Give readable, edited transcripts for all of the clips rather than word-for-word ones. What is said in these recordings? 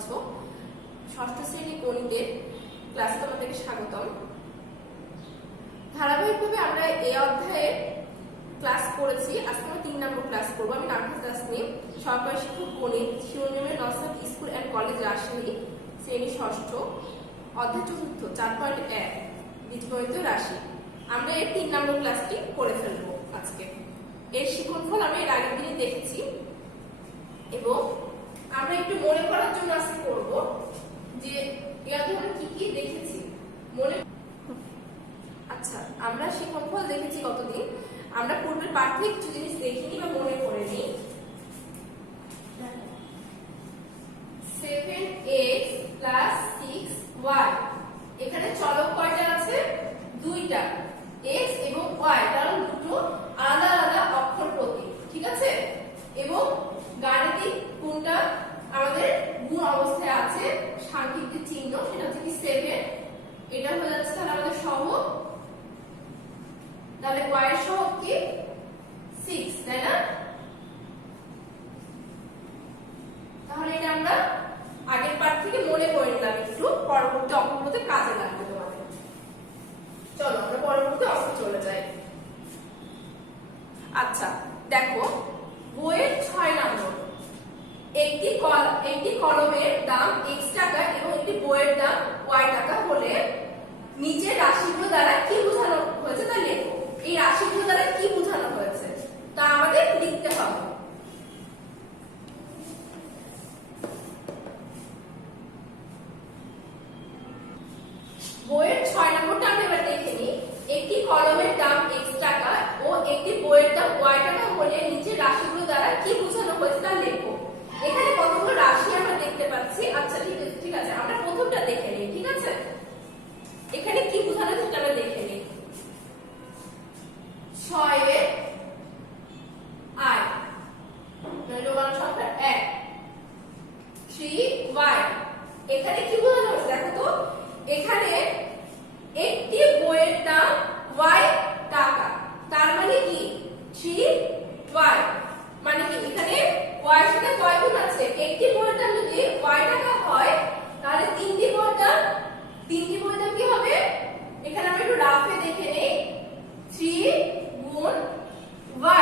আছো। ষষ্ঠ শ্রেণী গণিতের ক্লাসে তোমাদেরকে স্বাগতম। ধারাবাহিকভাবে আমরা এই অধ্যায়ে ক্লাস করেছি। আজকে আমরা 3 নম্বর ক্লাস করবো। আমি নার্গিস তাসনিম, সহকারী শিক্ষক গণিত, শিরোনামে Nusrat school and college Rajshahi, শ্রেণী ষষ্ঠ, অধ্যায় চতুর্থ 4.1 বীজগণিত রাশি। আমরা এর 3 নম্বর ক্লাসটি করে ফেলবো আজকে। এর শিক্ষণফল আমি এর আগের দিনই দেখেছি এবং আমরা একটু মনে করার জন্য আজকে করব যে এই অধ্যায়ে কি কি দেখেছি মনে। আচ্ছা, আমরা শিক্ষণফল দেখেছি কতদিন, আমরা পূর্বের পাঠ থেকে কিছু জিনিস দেখিনি বা মনে করে নিই। 7x + 6y, এখানে চলক কয়টা আছে? 2টা, x এবং y, কারণ দুটো আলাদা আলাদা অক্ষর প্রতীক, ঠিক আছে? এবং গাণিতিক কোনটা আমাদের গুণ অবস্থায় আছে, সাংখ্যিক চিহ্ন, সেটা হচ্ছে কি 7, এটা হয়ে যাচ্ছে তাহলে আমাদের সহগ, তাহলে y এর সহগ কি 6, তাই না? তাহলে এটা আমরা আগের পাঠ থেকে মনে করে নিলাম, একটু পরবর্তী অঙ্কগুলোতে কাজে লাগবে তোমাদের। চলো আমরা পরবর্তী অঙ্কে চলে যাই। আচ্ছা দেখো, বইয়ের 6 নম্বর, একটি কলমের দাম x টাকা এবং একটি বইয়ের দাম y টাকা হলে নিচের রাশিগুলো দ্বারা কি বোঝানো হয়েছে তা লেখো। এই রাশিগুলো দ্বারা কি বোঝানো হয়েছে তা আমাদের লিখতে হবে। বইয়ের 6 নম্বরটা আমরা এবার দেখে নিই। একটি কলমের দাম x টাকা ও একটি বইয়ের দাম y টাকা হলে নিচের রাশিগুলো দ্বারা কি বোঝানো হয়েছে তা লেখো। এখানে কতগুলো রাশি আমরা দেখতে পাচ্ছি। আচ্ছা ঠিক আছে, আমরা প্রথমটা দেখে নিই, ঠিক আছে? এখানে কি বোঝানো হয়েছে আমরা দেখে নিই। 6 এর i, রোমান সংখ্যা 1, 3y, এখানে কি বোঝানো হয়েছে দেখো তো। এখানে একটি বইয়ের দাম y টাকা, তার মানে কি 3y, মানে কি এখানে y এর সাথে কয় গুণ আছে? একটি বইয়ের দাম যদি y টাকা হয় তাহলে তিনটি বইয়ের দাম কি হবে? এখানে আমরা একটু রাফে দেখে নেই, 3 গুণ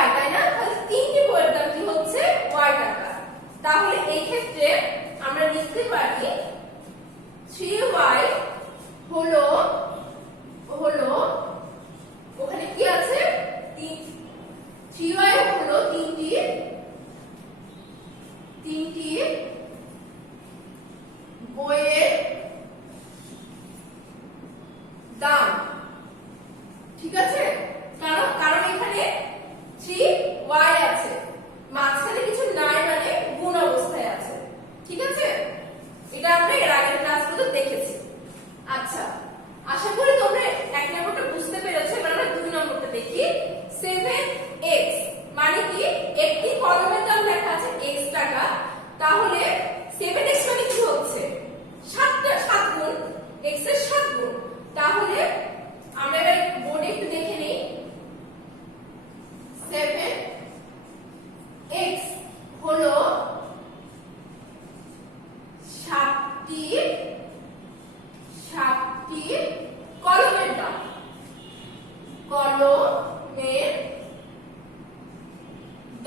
y, তাই না? তাহলে তিনটি বইয়ের দাম কি হচ্ছে? y টাকা। তাহলে এই ক্ষেত্রে আমরা লিখতে পারি 3y হলো ওখানে কি আছে? 3y হলো তিনটি বইয়ের দাম, ঠিক আছে? কারণ এখানে 3y আছে, মাঝখানে কিছু নাই, মানে গুণ অবস্থায় আছে, ঠিক আছে? এটা আমরা এর আগের ক্লাসগুলোতে দেখেছি। আচ্ছা, আশা করি তোমরা 1 নম্বরটা বুঝতে পেরেছো। এবার আমরা 2 নম্বরটা দেখি। 7x মানে কি? একটি কলমের দাম লেখা আছে x টাকা, তাহলে 7x মানে কি হচ্ছে? 7 গুণ x এর 7 গুণ। তাহলে আমরা এবার বোর্ডে একটু দেখে নেই। 7x হলো 7টি কলমের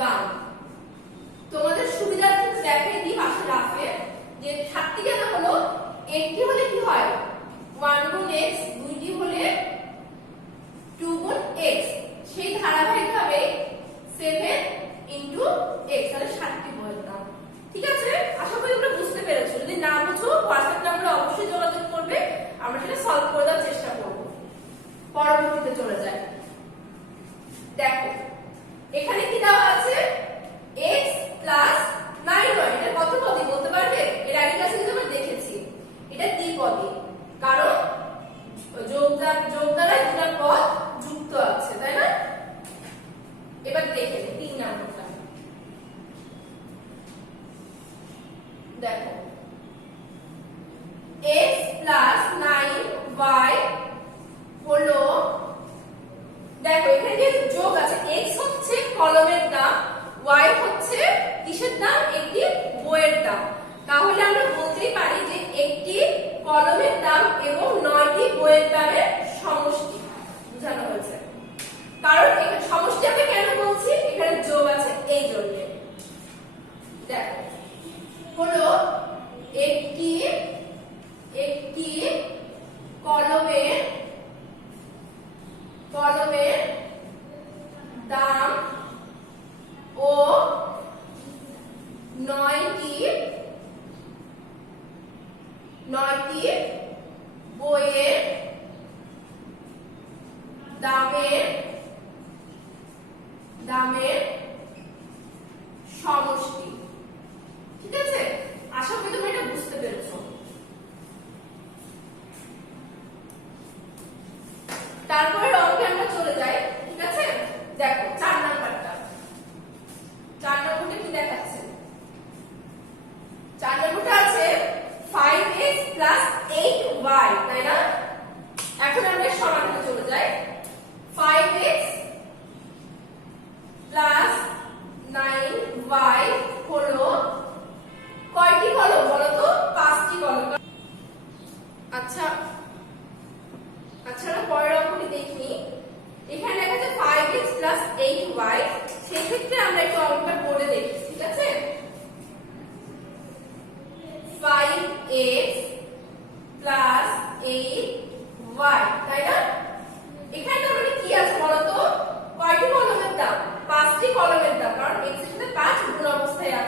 দাম, তোমাদের সুবিধার্থে দেখে দিই পাশে রাখে যে 7টি কেন হলো, একটি হলে কি হয় 1 গুণ x, দুইটি হলে 2 গুণ x, সেই ধারাবাহিকভাবে 7 ইনটু x, তাহলে 7টি বইয়ের দাম, ঠিক আছে? আশা করি তোমরা বুঝতে পেরেছো। যদি না বুঝো হোয়াটসঅ্যাপ নাম্বারে অবশ্যই যোগাযোগ করবে, আমরা সেটা সলভ করে দেওয়ার চেষ্টা করব। পরবর্তীতে চলে যাই। দেখো এখানে কি দেওয়া আছে? x + 9y, এটা কত পদী বলতে পারবে? এর আগের ক্লাসে কিন্তু আমরা দেখেছি এটা দ্বিপদী, কারণ যোগ দ্বারা দুটো পদ যুক্ত আছে, তাই না? এবার দেখে নিই 3 নম্বরটা। দেখো x + 9y হলো, দেখো এখানে যে যোগ আছে, x হচ্ছে কলমের দাম, y হচ্ছে কিসের দাম? একটি বইয়ের দাম। তাহলে আমরা বলতেই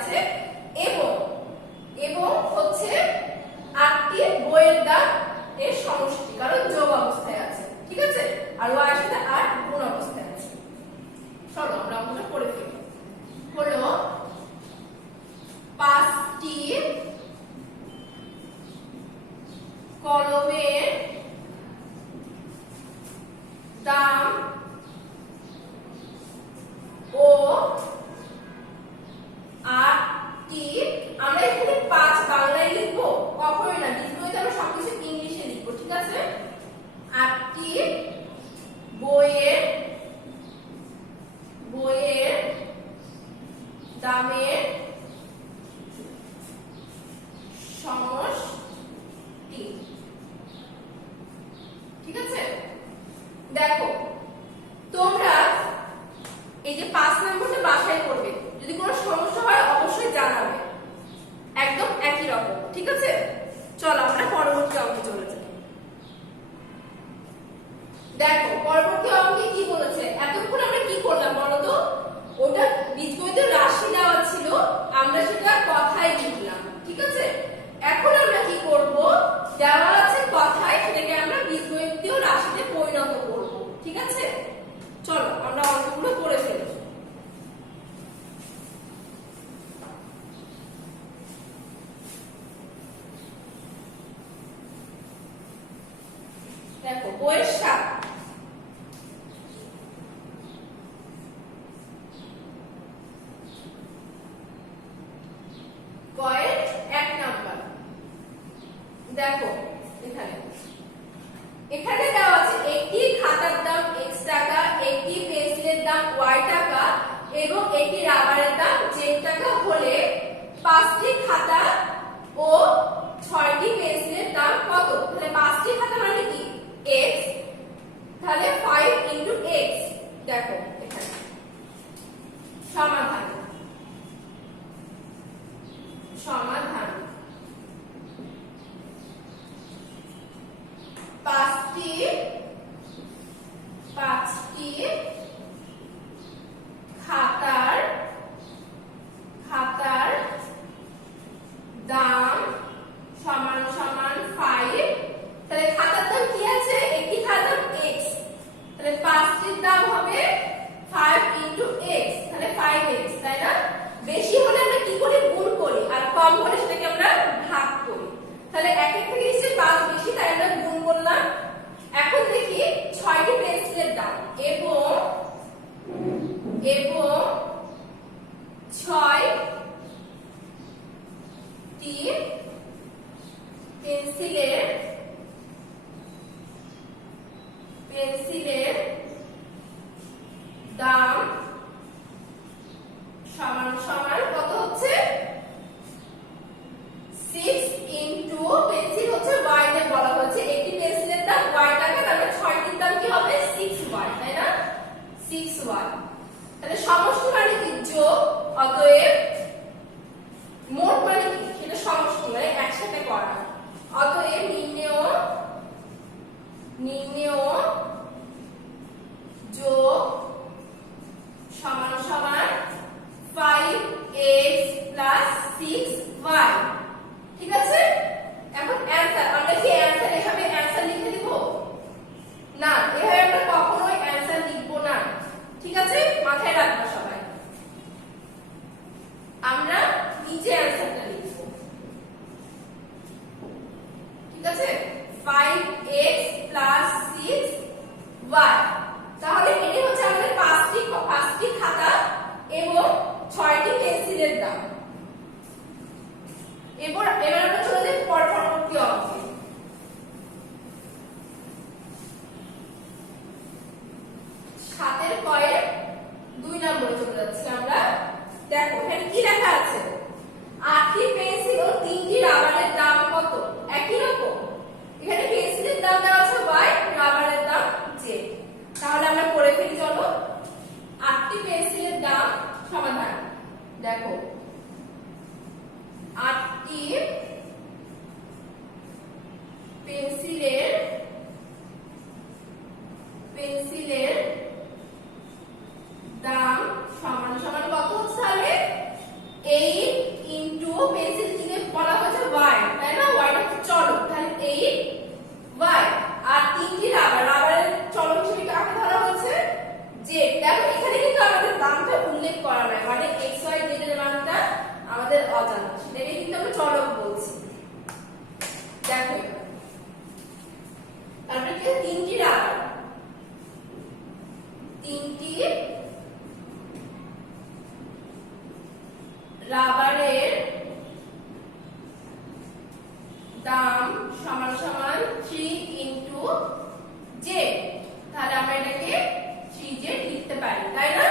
আছে এবং এবং হচ্ছে 8টি বইয়ের দাম এর সমষ্টি, কারণ যোগ অবস্থায় আছে, ঠিক আছে। আর y এর সাথে 8 গুণ অবস্থায় আছে। চলো আমরা অঙ্কটা করে ফেলি। হলো 5টি কলমের দাম ও 8টি, আমরা এখানে 5 বাংলায় লিখবো, কখনোই না, বীজগণিতে আমরা সবকিছু ইংলিশে লিখবো, ঠিক আছে। 8টি বইয়ের দামের সমষ্টি, ঠিক আছে। দেখো তোমরা এই যে 5 নম্বরটা বাসায় করবে, যদি কোনো সমস্যা হয় অবশ্যই জানাবে, একদম একই রকম, ঠিক আছে। চলো আমরা পরবর্তী অঙ্কে চলে যাই। দেখো পরবর্তী অঙ্কে কি বলেছে, এতক্ষণ আমরা কি করলাম বলো তো, ওটা বীজগণিতের রাশি দেওয়া ছিল, আমরা সেটা কথায় লিখলাম, ঠিক আছে। এখন আমরা কি করব, দেওয়া আছে কথায়, সেটাকে আমরা বীজগণিতীয় রাশিতে পরিণত করব, ঠিক আছে। চলো আমরা অঙ্কগুলো করে ফেলি। দেখো বইয়ের 7, কয়ের 1 নাম্বার। দেখো এখানে দেওয়া আছে একটি খাতার দাম x টাকা, একটি পেন্সিলের দাম y টাকা এবং একটি রাবারের দাম z টাকা হলে 5টি খাতা ও 6টি পেন্সিলের দাম কত। তাহলে 5টি খাতা মানে কি x, তাহলে 5 * x। দেখো এখানে সমাধান 5টি খাতার দাম সমান সমান 5। তাহলে খাতার দাম কি আছে, একটি খাতার দাম x, তাহলে 5টির দাম হবে 5 * x, তাহলে 5x, তাই না। বেশি হলে আমরা কি করি, গুণ করি, আর কম হলে সেটাকে আমরা ভাগ করি। তাহলে 1 থেকে নিশ্চয়ই 5 বেশি, তাই আমরা গুণ করলাম। এখন দেখি 6টি পেন্সিলের দাম এবং 6টি পেন্সিলের দাম সমান সমান কত হচ্ছে, 6 * পেন্সিল হচ্ছে y তে বলা হচ্ছে, একটি পেন্সিলের দাম y টাকা, তাহলে 6টির দাম কি হবে 6y, তাই না, 6y। তাহলে সমষ্টি মানে কি যোগ, অতএব মোট মানে কি সেটা সমষ্টি মানে একসাথে করা, অতএব নির্ণেয় যোগ সমান সমান 5x + 6y, ঠিক আছে। এখন অ্যানসার, আমরা কি অ্যানসার এভাবে অ্যানসার লিখে দিব না, এভাবে আমরা কখনোই অ্যানসার লিখব না, ঠিক আছে, মাথায় রাখবা সবাই। আমরা নিচে অ্যানসারটা লিখব, ঠিক আছে, 5x + 6y। তাহলে এটি হচ্ছে আমাদের 5টি খাতা এবং 6টি পেন্সিলের দাম। এবার আমরা চলে যাই পরবর্তী অঙ্কে। 7 কয়ের 2 নম্বরে চলে যাচ্ছি আমরা। দেখো এখানে কি লেখা আছে, 8টি পেন্সিল ও 3টি রাবারের দাম কত, একই রকম। এখানে পেন্সিলের দাম দেওয়া আছে y, রাবারের দাম z। তাহলে আমরা করে ফেলি, চলো। 8টি পেন্সিলের দাম সমাধান। দেখো 8টি পেন্সিলের দাম সমান সমান কত হচ্ছে, তাহলে 8 অজানা, সেটাকে কিন্তু আমরা চলক বলছি। দেখো তারপরে কি তিনটি রাবার, তিনটি রাবারের দাম সমান সমান 3 ইনটু জে। তাহলে আমরা এটাকে 3z লিখতে পারি, তাই না?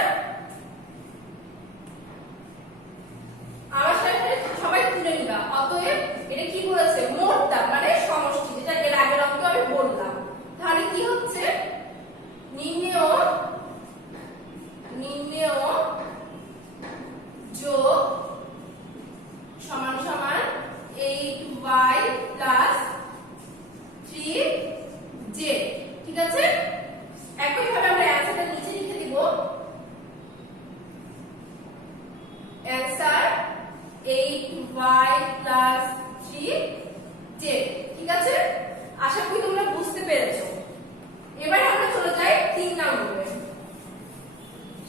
আমার সাথে সবাই তুলে নিবা। অতএব এটা কি বলেছে? মোট দাম মানে সমষ্টি, যেটা এর আগের অঙ্কে আমি বললাম। তাহলে কি হচ্ছে? নির্ণেয় যোগ সমান সমান 8y প্লাস 3z। ঠিক আছে? একইভাবে আমরা অ্যান্সারটা নিচে লিখে দিব। Answer 8y plus 3z। ঠিক আছে? আশা করি তোমরা বুঝতে পেরেছো। এবার আমরা চলে যাই 3 নম্বরে,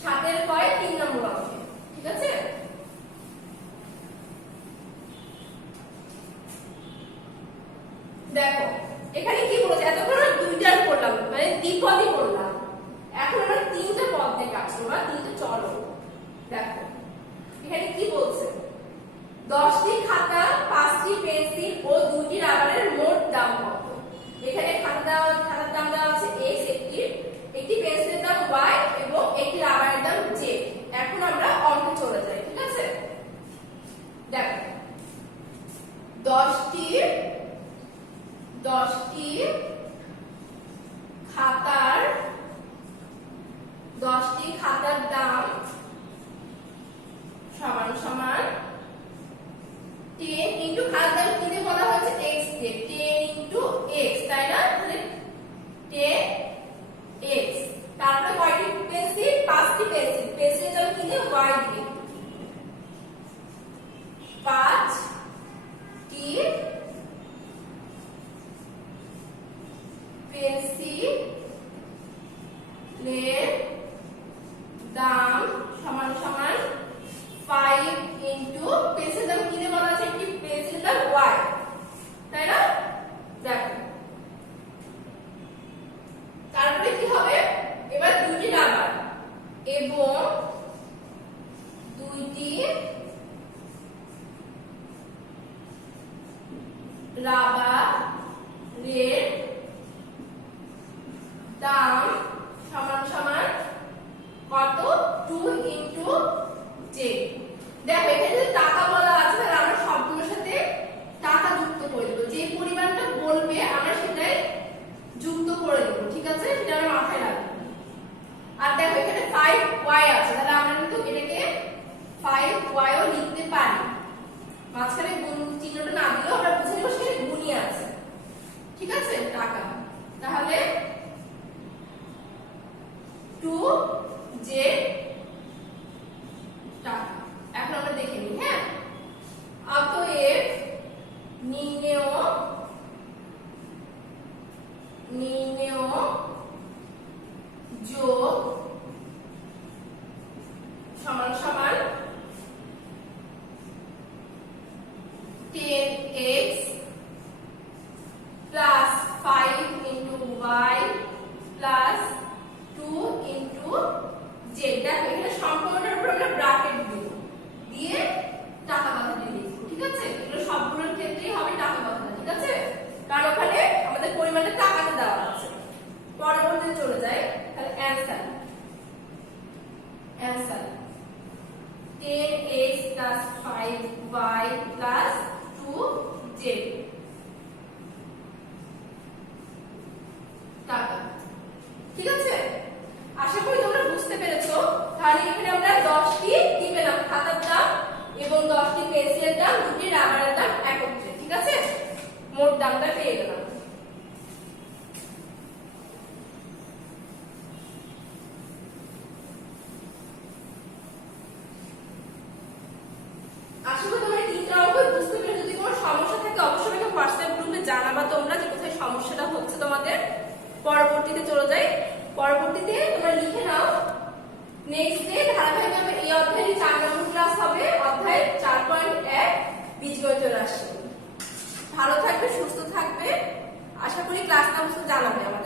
7 কয় 3 নম্বর অঙ্কে। ঠিক আছে? দেখো এখানে কি বলেছে? এতক্ষণ আমরা দুইটার করলাম, মানে দ্বিপদই করলাম। এখন আমরা তিনটা পদ নিয়ে কাজ করব, তিনটা চলো। দেখো এখানে কি বলছে? 10টি খাতা, 5টি পেন্সিল ও 2টি রাবারের মোট দাম কত? এখানে খাতার দাম দেওয়া আছে x, একটি পেন্সিলের দাম y এবং একটি রাবারের দাম z। এখন আমরা অঙ্কে চলে যাই। ঠিক আছে? দেখো 10টি খাতার দাম সমান সমান 10 ইনটু খাতার দাম কিনে বলা হয়েছে x দিয়ে, 10 ইনটু x, তাই না? তাহলে 10x। তারপরে কয়টি পেন্সিল? 5টি পেন্সিল, পেন্সিলের দাম কিনে y দিয়ে, 5টি পেন্সিলের দাম সমান সমান 5 ইনটু পেন্সিলের দাম কিনে বলা আছে একটি পেন্সিলের দাম y, তাই না? দেখো তারপরে কি হবে? এবার 2টি রাবার এবং 2টি রাবারের দাম সমান সমান কত? 2 ইনটু j। দেখো এখানে যদি টাকা বলা আছে তাহলে আমরা সবগুলোর সাথে টাকা যুক্ত করে দেব, যে পরিমাণটা বলবে আমরা সেটাই যুক্ত করে দেব। ঠিক আছে? সেটা আমরা মাথায় রাখবো। আর দেখো এখানে 5y আছে, তাহলে আমরা কিন্তু এটাকে 5y ও লিখতে পারি। মাঝখানে গুণ চিহ্নটা না দিলেও আমরা বুঝে নেব সেখানে গুণই আছে। ঠিক আছে? টাকা, তাহলে 2z টাকা। এখন আমরা দেখে নিই। হ্যাঁ, অতএব নির্ণেয় যোগ সমান সমান 10x plus 5 into y plus 2 into z। দেখো এখানে সম্পূর্ণটার উপর আমরা ব্র্যাকেট দিব, দিয়ে টাকা কথাটি লিখব। ঠিক আছে? এগুলো সবগুলোর ক্ষেত্রেই হবে টাকা কথা। ঠিক আছে? কারণ ওখানে আমাদের পরিমাণটা টাকাতে দেওয়া আছে। পরবর্তীতে চলে যায়। তাহলে answer 10x plus 5y plus 2z টাকা। ঠিক আছে? আশা করি তোমরা বুঝতে পেরেছো। তাহলে এখানে আমরা 10টি কি পেলাম? খাতার দাম এবং 10টি পেন্সিলের দাম, 2টি রাবারের দাম একত্রে। ঠিক আছে? মোট দামটা পেয়ে গেলাম। আশা করি তোমরা 3টা অঙ্ক বুঝতে পেরেছো। যদি কোনো সমস্যা থাকে অবশ্যই আমাকে হোয়াটসঅ্যাপ গ্রুপে জানাবা তোমরা যে কোথায় সমস্যাটা হচ্ছে তোমাদের। পরবর্তীতে চলে যাই। পরবর্তীতে তোমরা লিখে নাও। নেক্সট ডে ধারাবাহিকভাবে এই অধ্যায়ের 4 নম্বর ক্লাস হবে, অধ্যায় 4.1 ভালো থাকবে, সুস্থ থাকবে। আশা করি ক্লাস না বুঝতে জানাবে আমাকে।